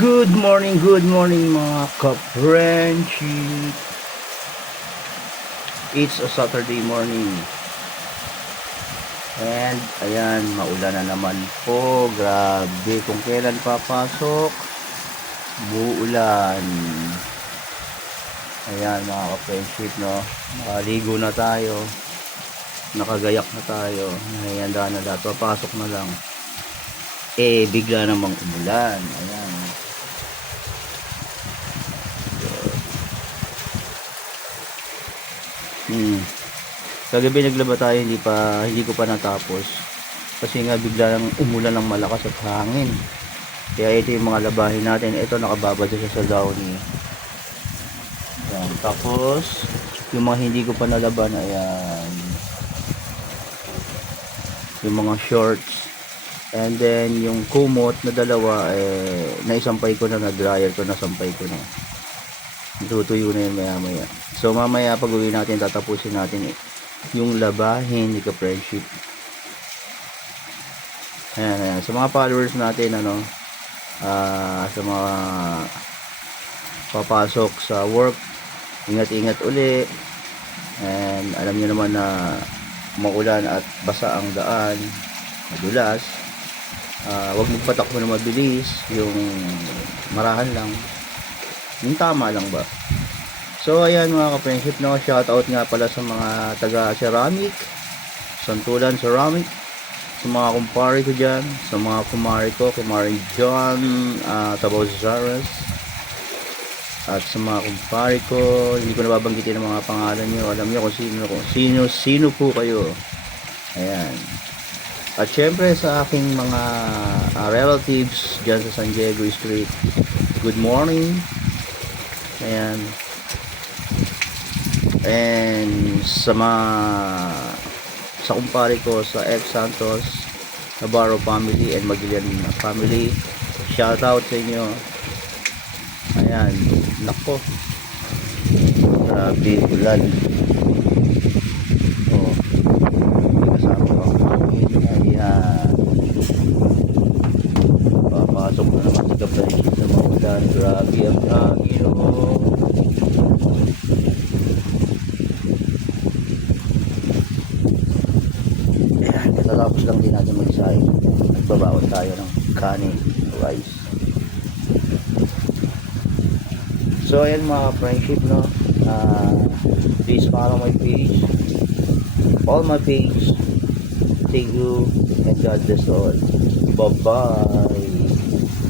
Good morning mga ka-friendship. It's a Saturday morning. And ayan, maulan na naman po. Grabe, kung kailan papasok, buulan. Ayan mga ka-friendship, no? Nakaligo na tayo. Nakagayak na tayo. Nahihanda na lahat. Papasok na lang. Bigla namang umulan. Ayan. Kagabi naglaba tayo, hindi ko pa natapos kasi nga bigla lang umulan ng malakas at hangin. Kaya ito yung mga labahin natin. Ito nakababad siya sa downy. Ayan. Tapos yung mga hindi ko pa nalaban, ayan, yung mga shorts, and then yung kumot na dalawa, naisampay ko na, na-dryer ko, nasampay ko na. Tutuyo na yun maya maya. So mamaya pag uwi natin, tatapusin natin yung labahin ni ka-friendship. Ayan. Sa mga followers natin, sa mga papasok sa work, ingat-ingat uli. And alam niyo naman na maulan at basa ang daan, madulas. Huwag magpatakbo na mabilis, yung marahan lang, yung tama lang ba. So ayan mga ka-friendship, no, shout out nga pala sa mga taga ceramic, Santulan Ceramic, sa mga kumpare ko dyan, sa mga kumare ko, kumare John, Tabaw Zaras, at sa mga kumpare ko, hindi ko nababanggitin ang mga pangalan nyo, alam nyo kung sino po kayo. Ayan. At syempre sa aking mga relatives dyan sa San Diego Street, good morning. Ayan. And sa kumpare ko sa F. Santos, Navarro family and Magellan family, shout out sa inyo. Ayan, nako, grabe ulan. Kasama ko ang hangin. Ayan, papasok na naman sa kapatid sa mga ulan. Grabe ang hangin. Tapos lang din natin mag-isay. Nagbabawal tayo ng kanin, rice. So ayan mga friendship, no, please follow my page, all my page. Thank you and God bless all. Bye bye.